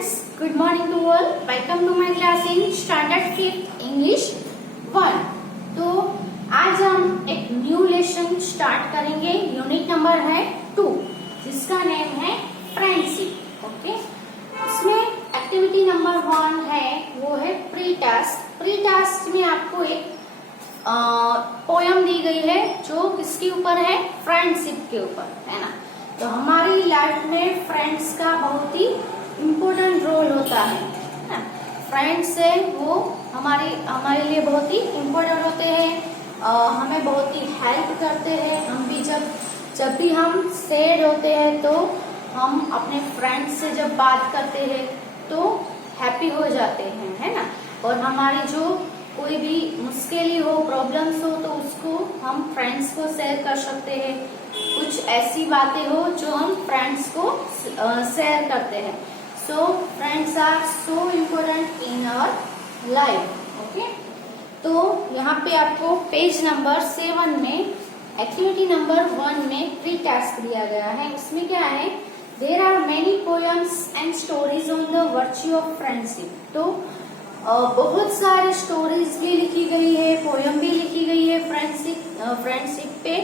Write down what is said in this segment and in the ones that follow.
friends, good morning to all. Welcome to my class in Standard 5th English 1. तो आज हम एक new lesson start करेंगे. Unit number है 2 जिसका नेम है फ्रेंडशिप. ओके, इसमें एक्टिविटी नंबर 1 है, वो है प्री टास्क. प्री टास्क में आपको एक पोयम दी गई है जो किसके ऊपर है, फ्रेंडशिप के ऊपर है ना. तो हमारी लाइफ में फ्रेंड्स का बहुत ही इम्पोर्टेंट रोल होता है ना. फ्रेंड्स है वो हमारे लिए बहुत ही इम्पोर्टेंट होते हैं, हमें बहुत ही हेल्प करते हैं. हम भी जब भी हम सैड होते हैं तो हम अपने फ्रेंड्स से जब बात करते हैं तो हैप्पी हो जाते हैं, है ना. और हमारी जो कोई भी मुश्किल हो, प्रॉब्लम्स हो, तो उसको हम फ्रेंड्स को शेयर कर सकते हैं. कुछ ऐसी बातें हो जो हम फ्रेंड्स को शेयर करते हैं. So friends are so important in our life. Okay, तो यहाँ पे आपको पेज नंबर 7 में एक्टिविटी नंबर 1 में प्री टास्क दिया गया है. उसमें क्या है, there are many poems and stories on the virtue of friendship. तो बहुत सारे स्टोरीज भी लिखी गई है, पोयम भी लिखी गई है फ्रेंडशिप पे.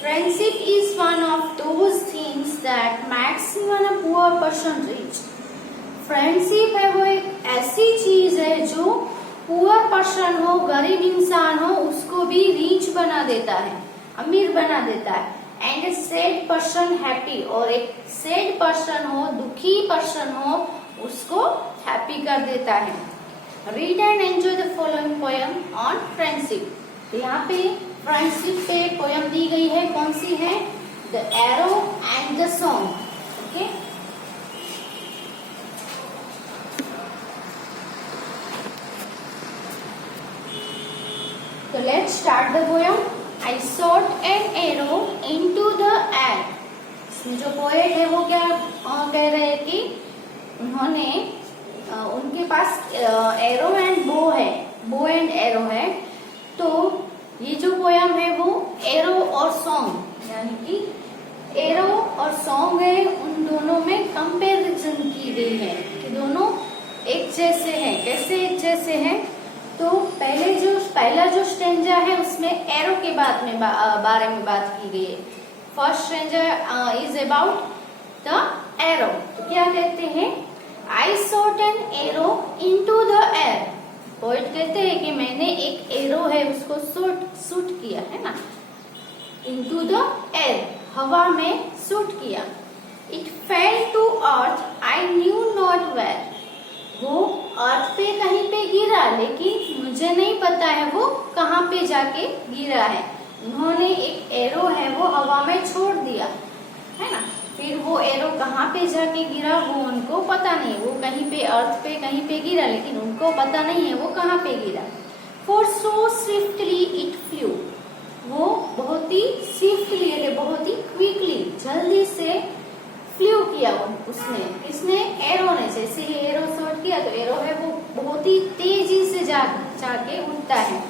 Friendship is one of those things that makes even a poor person rich. Friendship है वो एक ऐसी चीज है जो पुअर पर्सन हो, गरीब इंसान हो, उसको भी रिच बना देता है, अमीर बना देता है. And A sad person happy, और एक सैड पर्सन हो, दुखी पर्सन हो, उसको हैप्पी कर देता है. Read and enjoy the following poem on friendship. तो यहाँ पे फ्रेंडशिप पे पोयम दी गई है. कौन सी है, the arrow and the song. Okay, तो let's start the poem. I shot an arrow into the air. इसमें जो पोएट है वो क्या कह रहे हैं कि उन्होंने उनके पास एरो एंड बो है, बो एंड एरो है. तो ये जो पोयम है वो एरो और सॉन्ग, यानी कि एरो और सॉन्ग है, उन दोनों में कंपैरिजन की गई है कि दोनों एक जैसे हैं. कैसे एक जैसे हैं, तो पहला जो स्टेंजा है उसमें एरो के बारे में बात की गई है. First stanza is about the arrow. तो क्या कहते हैं, आई shot an arrow into the air. Poet कहते हैं कि मैंने एक एरो है उसको शूट किया है ना, इनटू द एयर, हवा में शूट किया. It fell to earth, I knew not where. वो अर्थ पे कहीं पे गिरा, लेकिन मुझे नहीं पता है वो कहाँ पे जाके गिरा है. उन्होंने एक एरो है वो हवा में छोड़ दिया है ना, फिर वो एरो कहाँ पे जाके गिरा वो उनको पता नहीं. वो कहीं पे अर्थ पे कहीं पे गिरा, लेकिन उनको पता नहीं है वो कहाँ पे गिरा. For so swiftly it flu. वो बहुत ही स्विफ्टली, बहुत ही क्विकली, जल्दी से फ्लू किया उसने. किसने, एरो ने. जैसे ही एरो शॉट किया तो एरो है वो बहुत ही तेजी से जाके उड़ता है.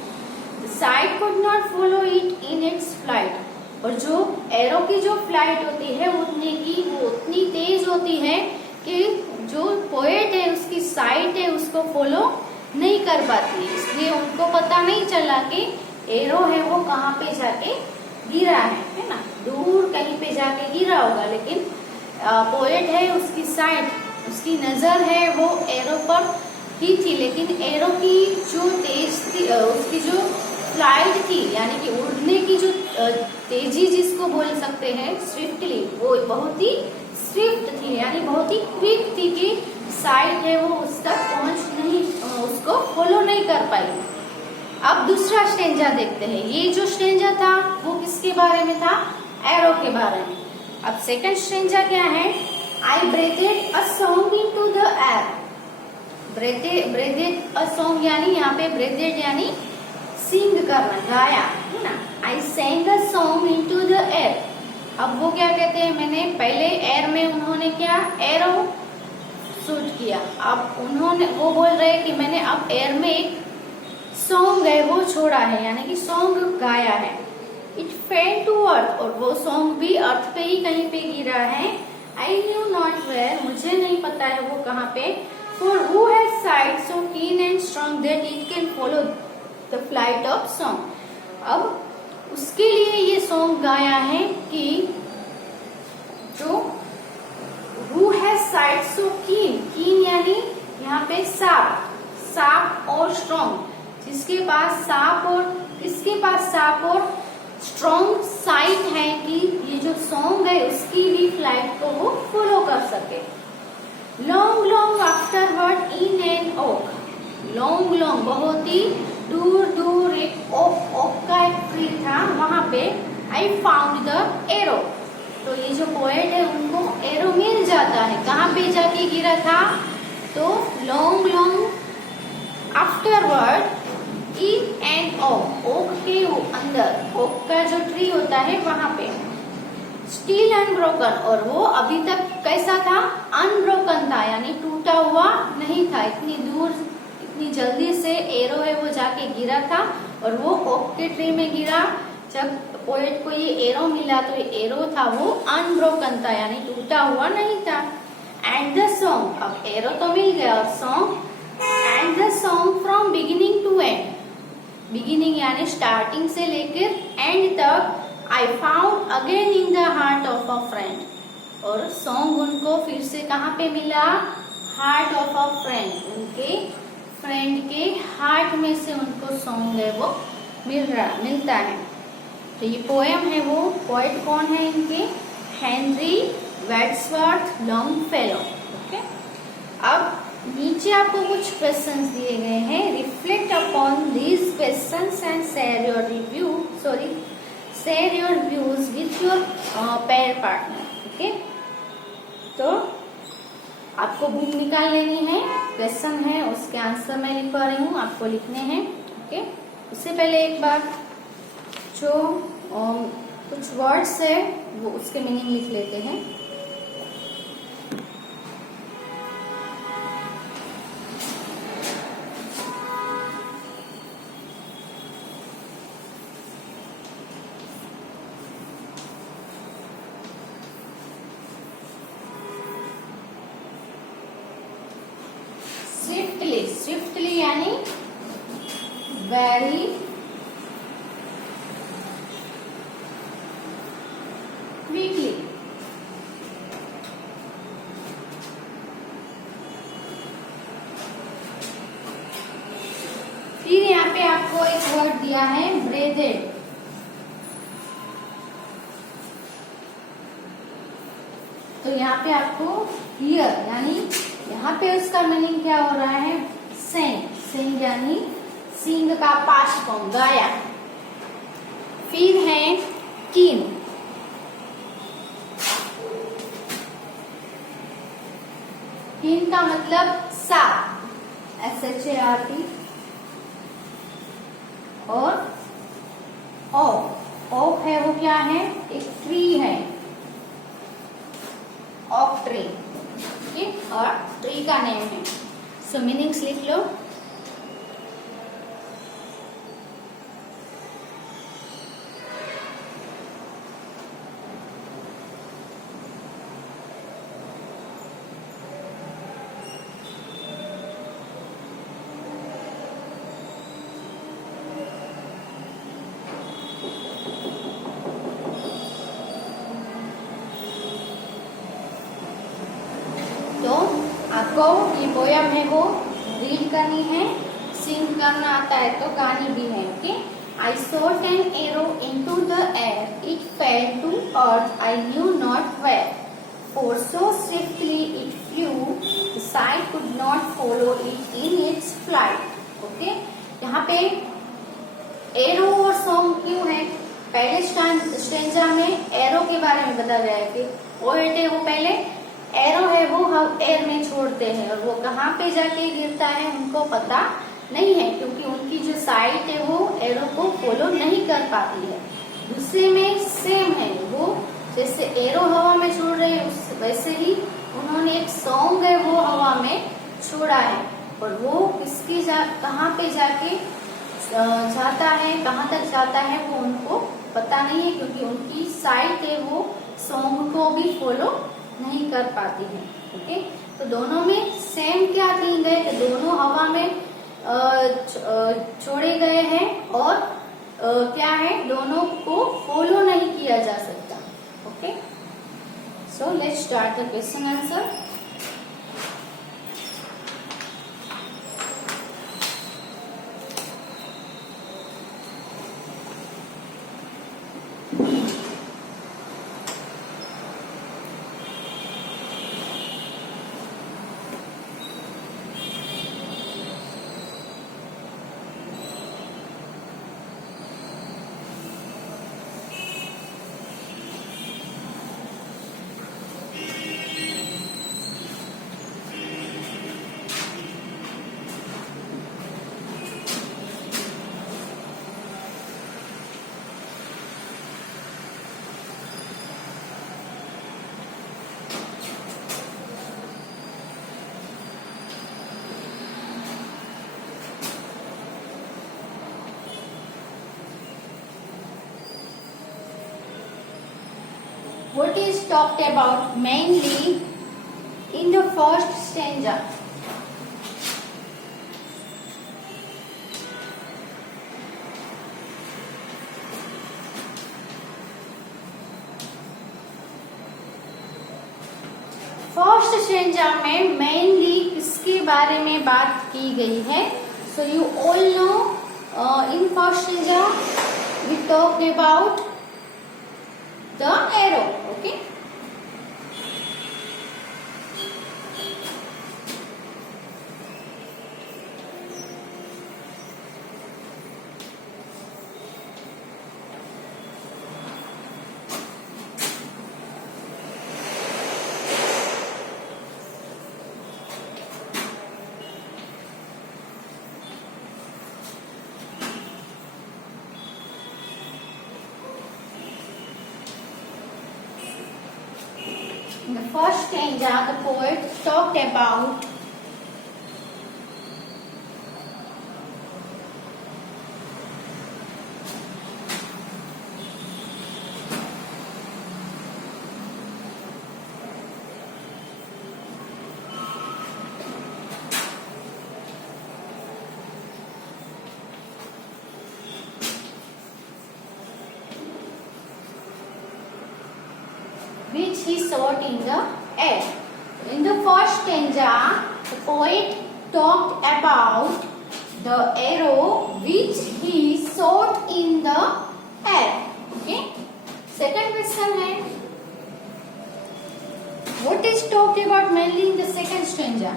Site could not follow it in its flight. और जो एरो की जो फ्लाइट होती है उड़ने की, वो उतनी तेज होती है कि जो पोएट है उसकी साइट है उसको फॉलो नहीं कर पाती है. इसलिए उनको पता नहीं चला कि एरो है वो कहाँ पे जाके गिरा है ना. दूर कहीं पे जाके गिरा होगा, लेकिन पोएट है उसकी साइट, उसकी नजर है वो एरो पर ही थी. लेकिन एरो की जो तेज थी, उसकी जो फ्लाइट थी, यानी कि उड़ने की जो तेजी जिसको बोल सकते हैं, स्विफ्टली, वो बहुत ही स्विफ्ट थी, यानी बहुत ही क्विक थी कि साइड है वो उस तक उसको फॉलो नहीं कर पाई. अब दूसरा स्टेंजा देखते हैं. ये जो स्टेंजा था वो किसके बारे में था, एरो के बारे में. अब सेकंड स्टेंजा क्या है, I breathed a song into the air. Breathed a song, यानी यहाँ पे ब्रेथेड यानी सिंग करना, गाया है ना. I sang a song into the air. अब वो क्या कहते हैं, मैंने पहले एयर में उन्होंने क्या, एरो शूट किया. अब वो बोल रहे हैं कि मैंने अब एयर में एक सॉन्ग है वो छोड़ा है, यानी कि सॉन्ग गाया है. इट फेल टू अर्थ, और वो सॉन्ग भी अर्थ पे ही कहीं पे गिरा है. आई न्यू नॉट वेयर, मुझे नहीं पता है वो कहाँ पे। For who has site so कीन and strong that it can follow the flight of song. अब उसके लिए ये सॉन्ग गाया है कि जो हु हैज साइट सो कीन, कीन यानी यहाँ पे सांप और स्ट्रॉन्ग, जिसके पास सांप और किसके पास सांप और स्ट्रॉन्ग साइट है कि ये जो सॉन्ग है उसकी भी फ्लाइट को वो फॉलो कर सके। Long long afterward in an oak, long long बहुत ही दूर दूर एक ओक का एक ट्री था, वहां पे आई फाउंड द एरो। तो ये जो पोएट है उनको एरो मिल जाता है, कहाँ पे जाके गिरा था, तो long long afterward in an oak, oak के अंदर, ओक का जो ट्री होता है वहां पे। स्टील अनब्रोकन, और वो अभी तक कैसा था, अनब्रोकन था, यानी टूटा हुआ नहीं था। इतनी दूर इतनी जल्दी से एरो है वो जाके गिरा था, और वो ओक के ट्री में गिरा। जब पोएट को ये एरो मिला तो ये एरो था वो अनब्रोकन था, यानी टूटा हुआ नहीं था। एंड द सॉन्ग, अब एरो तो मिल गया, और song, and the song from beginning to end, beginning यानी स्टार्टिंग से लेकर एंड तक, I found again in the heart of a friend, और सॉन्ग उनको फिर से कहाँ पे मिला, हार्ट ऑफ अ फ्रेंड, उनके फ्रेंड के हार्ट में से उनको सॉन्ग है वो मिलता है। तो ये पोएम है, वो पोएट कौन है इनके, हेनरी वर्ड्सवर्थ लॉन्गफेलो। ओके, अब नीचे आपको कुछ क्वेश्चंस दिए गए हैं, reflect upon these questions and share your views with your pair partner. Okay, तो आपको बुक निकाल लेनी है, क्वेश्चन है उसके आंसर मैं लिख पा रही हूँ, आपको लिखने हैं। ओके, उससे पहले एक बार जो कुछ वर्ड्स है वो उसके मीनिंग लिख लेते हैं। स्विफ्टली, स्विफ्टली यानी वेरी क्विकली। फिर यहाँ पे आपको एक वर्ड दिया है ब्रेथेड, तो यहाँ पे आपको हियर यानी यहाँ पे उसका मीनिंग क्या हो रहा है, सेंग, सेंग यानी सिंग का पास्ट फॉर्म, गाया। फिर है कीन, कीन का मतलब सांप, SHARP, और ओक है वो क्या है, एक ट्री है, ओक ट्री, और ट्री का नेम है। सो मीनिंग्स लिख लो। तो आपको ये पोयम है वो रीड करनी है, सिंग करना आता है तो गानी भी है। Okay, I shot an arrow into the air, it fell to earth, I knew not where, for so swiftly it flew, the sight could not follow it in its flight. Okay, यहाँ पे arrow और song क्यों है, पहले stanza में arrow के बारे में बताया गया है कि पोएट है वो पहले एरो है वो हम एयर में छोड़ते हैं, और वो कहाँ पे जाके गिरता है उनको पता नहीं है, क्योंकि उनकी जो साइट है वो एरो को फॉलो नहीं कर पाती है। दूसरे में सेम है, वो जैसे एरो हवा में छोड़ रहे हैं वैसे ही उन्होंने एक सॉन्ग है वो हवा में छोड़ा है, और वो किसकी कहाँ पे जाके जाता है, कहाँ तक जाता है वो उनको पता नहीं है, क्योंकि उनकी साइट है वो सॉन्ग को भी फॉलो नहीं कर पाती है। ओके, तो दोनों में सेम क्या थिंग है कि दोनों हवा में छोड़े गए हैं और क्या है, दोनों को फॉलो नहीं किया जा सकता। Okay, so let's start the question answer. What is talked about mainly in the first stanza? First stanza में मेनली किसके बारे में बात की गई है? So you all know in first stanza we talked about the arrow. Okay, in the first stanza, the poet talked about which he sought in the air. In the first stanza, the poet talked about the arrow which he sought in the air. Okay. Second question है, what is talked about mainly in the second stanza?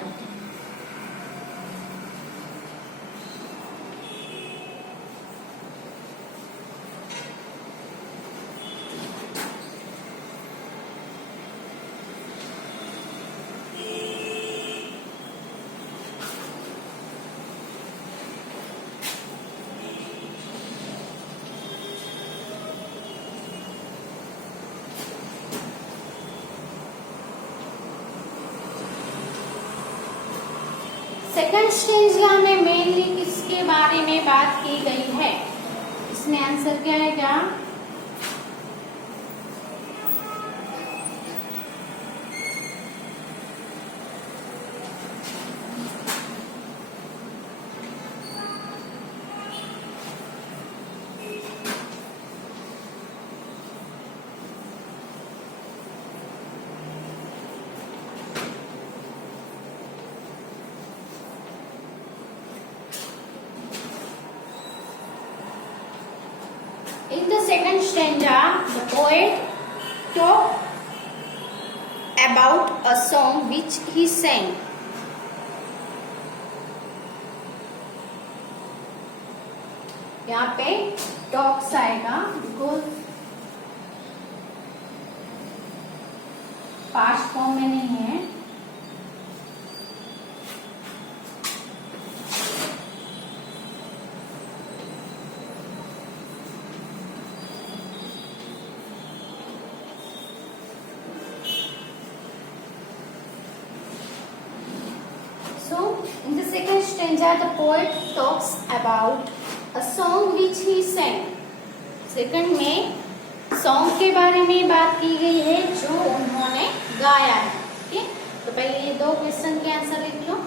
Second stanza में mainly किसके बारे में बात की गई है? इसमें आंसर क्या है? क्या in the second stanza, the poet talked about a song which he sang. यहाँ पे टॉक्स आएगा बिकॉज पास्ट फॉर्म में नहीं है। In the second stanza, the poet talks about a song which he sang. Second में song के बारे में बात की गई है जो उन्होंने गाया है। ठीक, तो पहले ये 2 क्वेश्चन के आंसर लिख लो।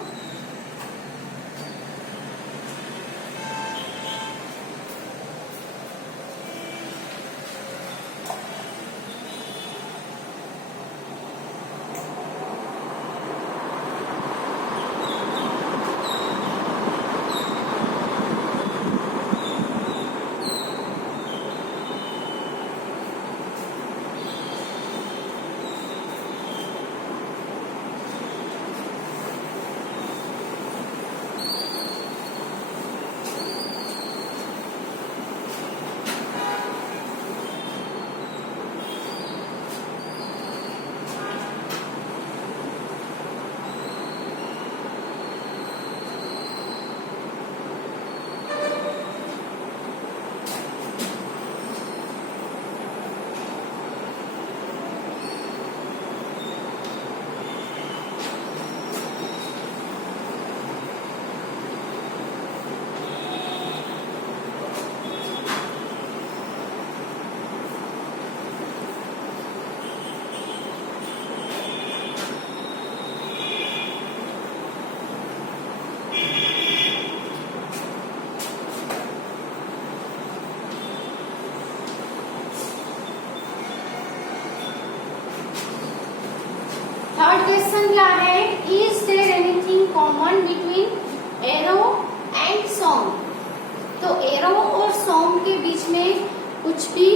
थर्ड क्वेश्चन क्या है, is there anything common between arrow and song. तो एरो और सॉन्ग के बीच में कुछ भी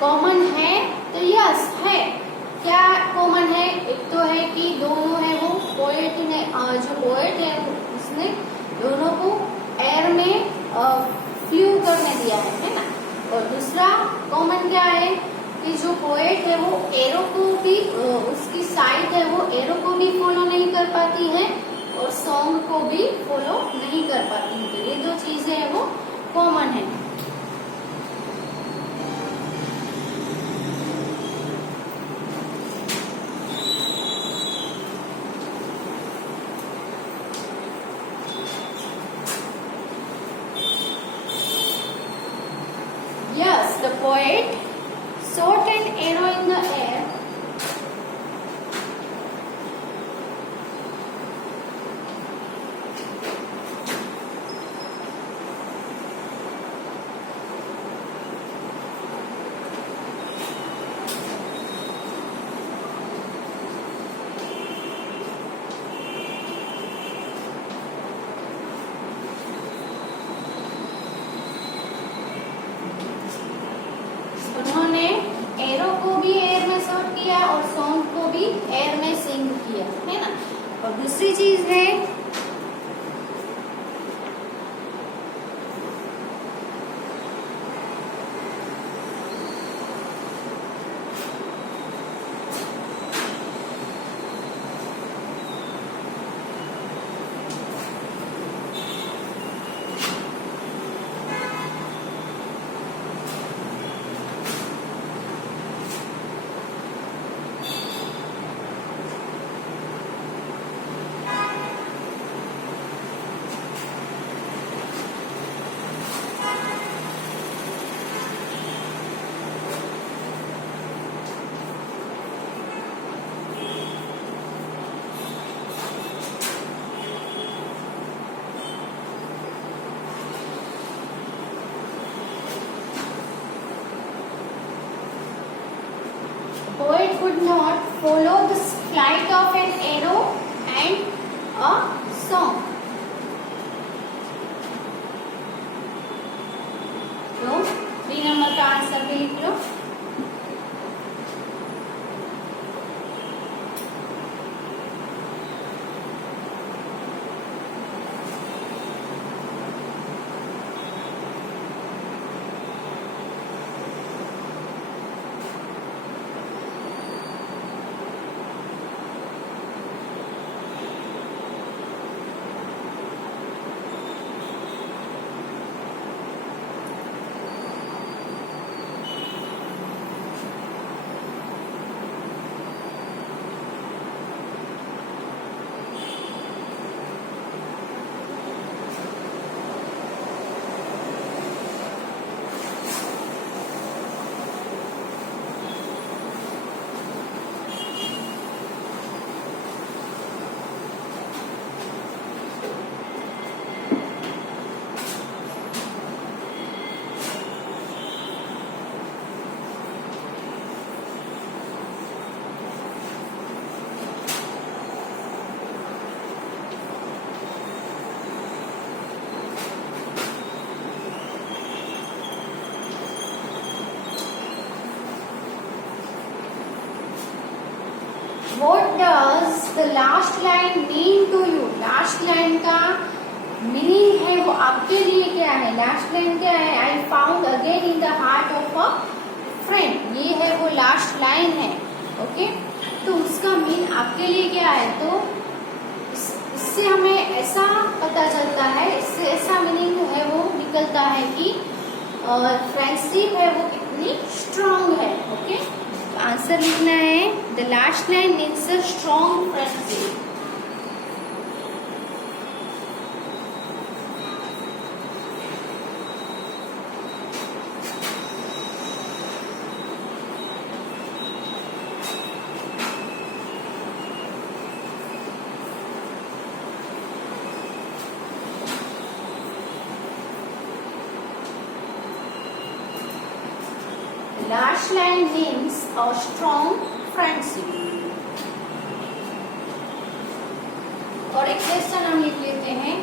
कॉमन है? तो यस है। क्या कॉमन है? एक तो है कि दोनों है वो पोएट ने, जो पोएट है उसने दोनों को एयर में फ्लू करने दिया है ना। और दूसरा कॉमन क्या है कि जो पोएट है वो एरो को भी, उसकी साइड है वो एरो को भी फॉलो नहीं कर पाती है और सॉन्ग को भी फॉलो नहीं कर पाती है। तो ये 2 चीजें है वो कॉमन है। Yes, the poet shot an arrow in the air. उन्होंने एरो को भी एयर में शॉट किया और सॉन्ग को भी एयर में सिंग किया है ना। और दूसरी चीज है poet could not follow the flight of an arrow and a song. तो 3 नंबर का आंसर भी लिख लो। The last line mean to you? Last line का मीनिंग है वो आपके लिए क्या है? लास्ट लाइन क्या है? आई found again in the heart of a friend, ये है वो लास्ट लाइन है। ओके, तो उसका मीन आपके लिए क्या है? तो इससे हमें ऐसा पता चलता है, इससे ऐसा मीनिंग है वो निकलता है कि फ्रेंडशिप है वो कितनी स्ट्रांग है। ओके, आंसर लिखना है the last line means a strong friendship. Last line means a strong friendship। और एक क्वेश्चन हम लिख लेते हैं।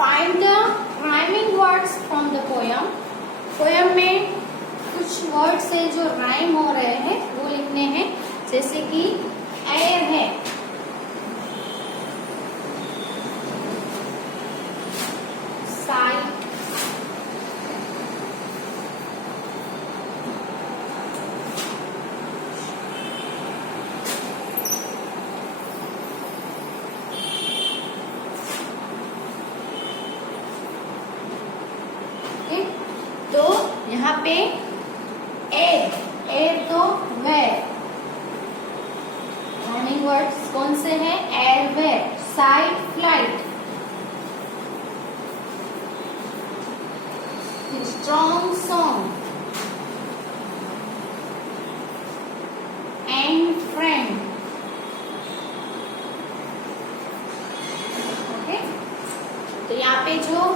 Find the rhyming words from the poem। Poem में कुछ वर्ड्स है जो राइम हो रहे हैं वो लिखने हैं, जैसे कि एयर है, साइट, तो यहाँ पे एयर, एयर तो वेयर, रनिंग वर्ड्स कौन से हैं? Air, where, sight, flight, strong, song and friend. Okay, तो यहाँ पे जो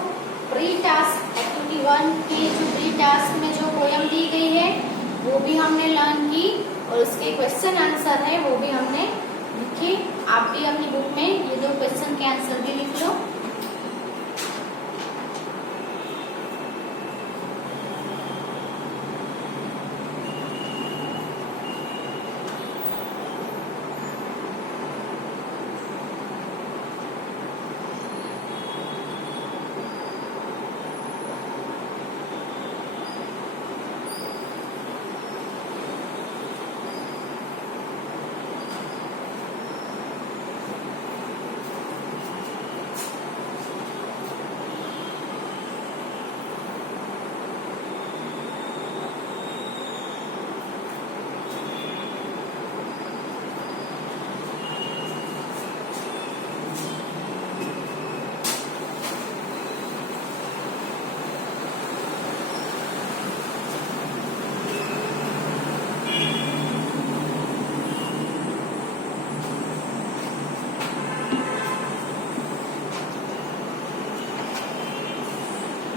प्री टास्क एक्टिविटी 1 की जो प्री टास्क में जो पोयम दी गई है वो भी हमने लर्न की, और उसके क्वेश्चन आंसर है वो भी हमने लिखे। आप भी अपनी बुक में ये 2 क्वेश्चन के आंसर भी लिख लो।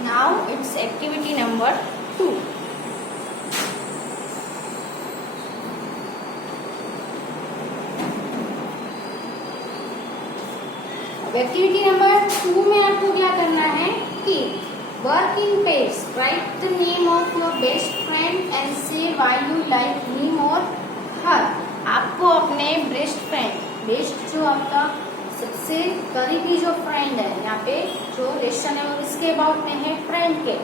Now it's activity number 2। Activity number 2 में आपको क्या करना है कि work in pairs, right the name of your best friend and से व्हाई यू लाइक हिम और हर। आपको अपने बेस्ट फ्रेंड, बेस्ट जो आपका सबसे करीबी जो फ्रेंड है, यहाँ पे जो रिलेशन है वो इसके अबाउट में है, फ्रेंड के।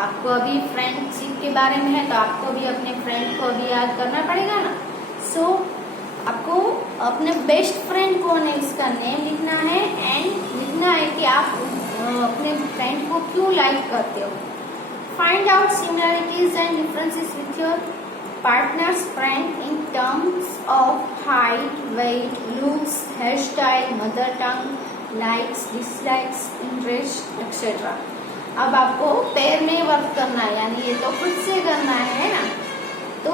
आपको अभी फ्रेंडशिप के बारे में है तो आपको भी अपने फ्रेंड को अभी याद करना पड़ेगा ना। सो आपको अपने बेस्ट फ्रेंड कौन है इसका नेम लिखना है, एंड लिखना है कि आप अपने फ्रेंड को क्यों लाइक करते हो। Find out similarities and differences with your partner's friend in terms of height, weight, looks, hairstyle, mother tongue, likes, dislikes, interest, etc. अब आपको पेयर में वर्क करना है, यानी ये तो खुद से करना है ना। तो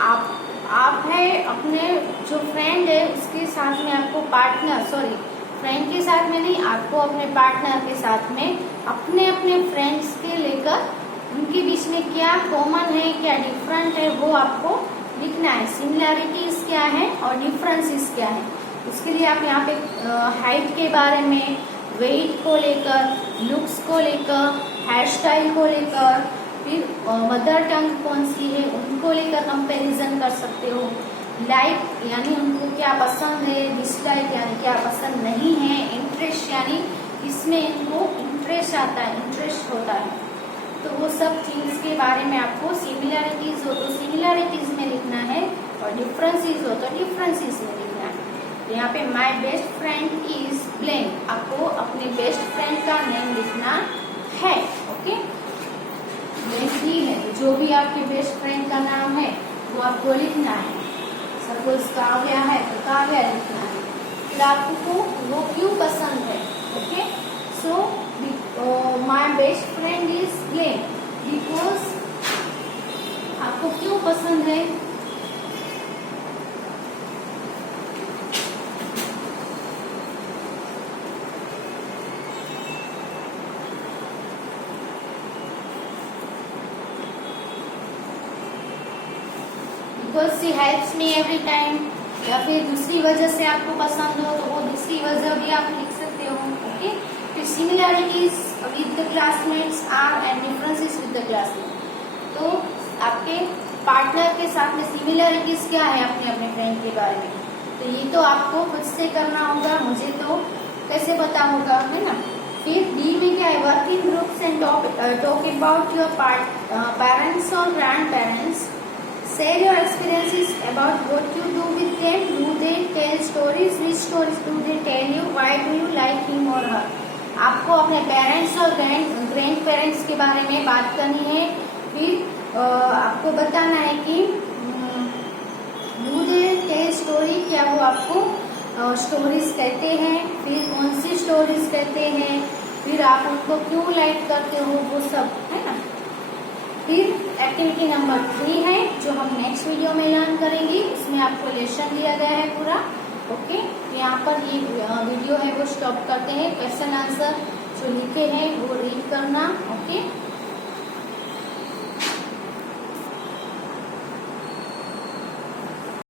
आप है अपने जो फ्रेंड है उसके साथ में आपको पार्टनर, सॉरी फ्रेंड के साथ में नहीं, आपको अपने पार्टनर के साथ में अपने अपने फ्रेंड्स के लेकर उनके बीच में क्या कॉमन है, क्या डिफरेंट है, वो आपको लिखना है। सिमिलैरिटीज क्या है और डिफरेंसेस क्या है। उसके लिए आप यहाँ पे हाइट के बारे में, वेट को लेकर, लुक्स को लेकर, हेयर स्टाइल को लेकर, फिर मदर टंग कौन सी है उनको लेकर कंपैरिजन कर सकते हो। लाइक यानी उनको क्या पसंद है, डिसलाइक यानी क्या पसंद नहीं है, इंटरेस्ट यानी इसमें इनको इंटरेस्ट आता है, इंटरेस्ट होता है। तो वो सब चीज के बारे में आपको सिमिलैरिटीज हो तो सिमिलैरिटीज में लिखना है और डिफरेंसेस हो तो डिफरेंसेस में लिखना है। तो यहाँ पे my best friend is blank, आपको अपने बेस्ट फ्रेंड का नेम लिखना है। ओके, ब्लैंक ही है, जो भी आपके बेस्ट फ्रेंड का नाम है वो आपको लिखना है। सपोज काव्या है तो काव्या लिखना है। फिर आपको वो क्यों पसंद है। Okay, so my best friend is blank because आपको क्यों पसंद है। Because she helps me every time, या फिर दूसरी वजह से आपको पसंद हो तो वो दूसरी वजह भी आप लिख सकते हो। ओके, फिर similarities with the classmates are and differences with the classmate. तो आपके पार्टनर के साथ में सिमिलैरिटीज क्या है अपने अपने फ्रेंड के बारे में, तो ये तो आपको खुद से करना होगा, मुझे तो कैसे पता होगा, है ना। फिर डी में क्या है, work in groups and talk about your parents और grandparents. Share your experiences about what you do with them. Do they tell stories? Which stories do they tell you? Why do you like him or her? आपको अपने parents और grand parents के बारे में बात करनी है। फिर आपको बताना है कि do they tell story, क्या वो आपको स्टोरीज कहते हैं, फिर कौन सी स्टोरीज कहते हैं, फिर आप उनको क्यों लाइक करते हो, वो सब, है ना। फिर एक्टिविटी नंबर 3 है जो हम नेक्स्ट वीडियो में लर्न करेंगे। उसमें आपको लेसन दिया गया है पूरा। ओके, यहाँ पर ये वीडियो है वो स्टॉप करते हैं। क्वेश्चन आंसर जो लिखे हैं वो रीड करना। ओके।